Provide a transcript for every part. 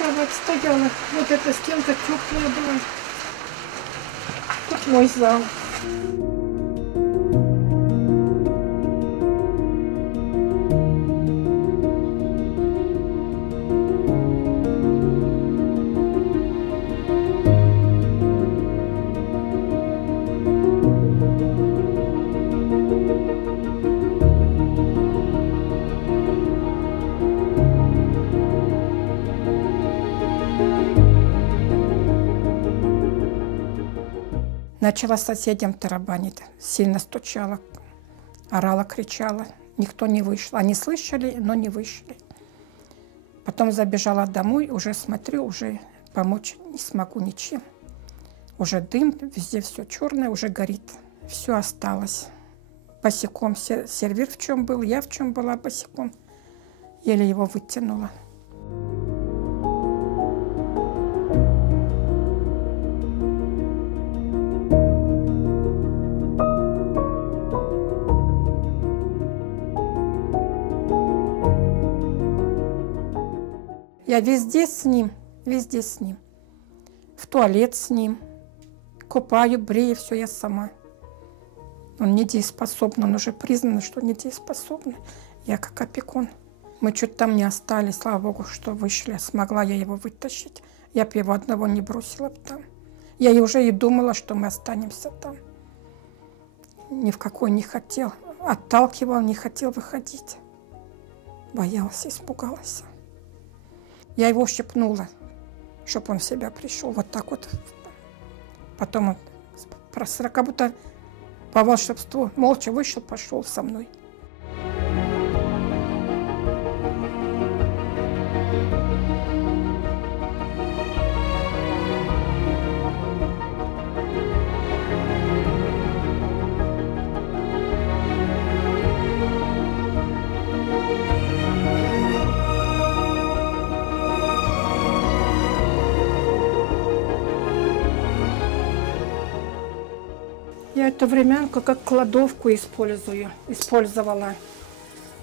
кровать стояла. Вот эта стенка теплая была. Тут мой зал. Начала соседям тарабанить, сильно стучала, орала, кричала. Никто не вышел. Они слышали, но не вышли. Потом забежала домой, уже смотрю, уже помочь не смогу ничем. Уже дым, везде все черное, уже горит. Все осталось. Босиком сервир в чем был, я в чем была босиком. Еле его вытянула. Я везде с ним, везде с ним. В туалет с ним. Купаю, брею, все я сама. Он недееспособный, он уже признан, что недееспособный. Я как опекун. Мы чуть там не остались, слава богу, что вышли. Смогла я его вытащить. Я бы его одного не бросила там. Я уже и думала, что мы останемся там. Ни в какой не хотел. Отталкивал, не хотел выходить. Боялась, испугалась. Я его щипнула, чтобы он в себя пришел. Вот так вот. Потом он как будто по волшебству молча вышел, пошел со мной. Я эту времянку как кладовку использовала,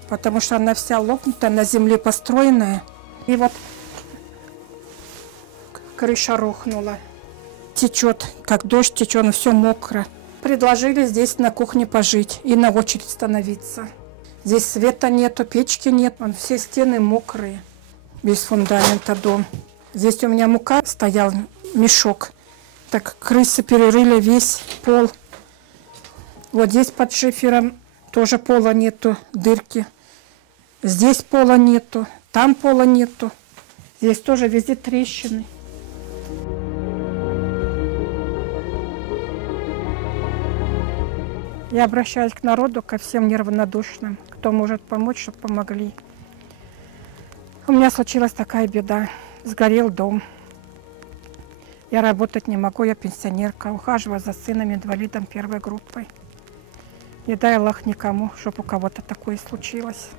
потому что она вся лопнутая, на земле построенная. И вот крыша рухнула. Течет, как дождь течет, все мокро. Предложили здесь на кухне пожить и на очередь становиться. Здесь света нету, печки нет, все стены мокрые, без фундамента дом. Здесь у меня мука стоял, мешок. Так крысы перерыли весь пол. Вот здесь под шифером тоже пола нету, дырки. Здесь пола нету, там пола нету. Здесь тоже везде трещины. Я обращаюсь к народу, ко всем неравнодушным, кто может помочь, чтобы помогли. У меня случилась такая беда. Сгорел дом. Я работать не могу, я пенсионерка, ухаживаю за сыном инвалидом первой группы. Не дай Аллах никому, чтобы у кого-то такое случилось.